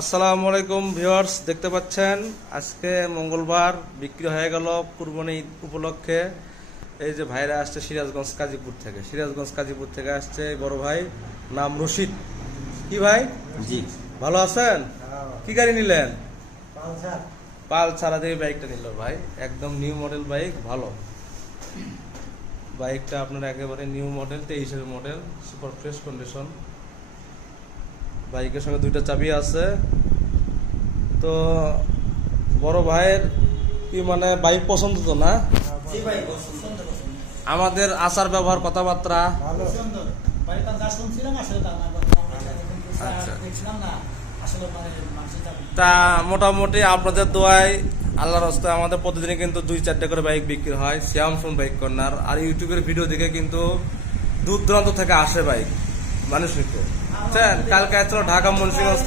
আসসালামু আলাইকুম ভিউয়ার্স, দেখতে পাচ্ছেন আজকে মঙ্গলবার বিক্রি হয়ে গেল কুরবানি ঈদ উপলক্ষে। এই যে ভাইরা আসছে সিরাজগঞ্জ কাজীপুর থেকে আসছে বড় ভাই, নাম রশিদ। কি ভাই? জি, ভালো আছেন? কি গাড়ি নিলেন? পালসার দিয়ে বাইকটা নিল ভাই, একদম নিউ মডেল বাইক, ভালো বাইকটা আপনার একেবারে নিউ মডেল, 23-এর মডেল, সুপার ফ্রেশ কন্ডিশন। বাইকের সঙ্গে দুইটা চাবি আছে। তো বড় ভাইয়ের কি মানে বাইক পছন্দ তো না? জি ভাই, পছন্দ। আমাদের আচার ব্যবহার কথাবার্তা ভালো সুন্দর বাড়িতে যা শুনছিলাম আসলে তা না আচ্ছা। দেখছিলাম না আসলে মানে মানুষের তা মোটামুটি আপনাদের দোয়ায় আল্লাহর রাস্তায় আমাদের প্রতিদিনই কিন্তু 2-4টা করে বাইক বিক্রি হয় শ্যামসুন বাইক কর্নার। আর ইউটিউবের ভিডিও দেখে কিন্তু দূর দূরান্ত থেকে আসে বাইক মানুষ নিতে। কালকে আসছিল ঢাকা মুন্সিগঞ্জ থেকে।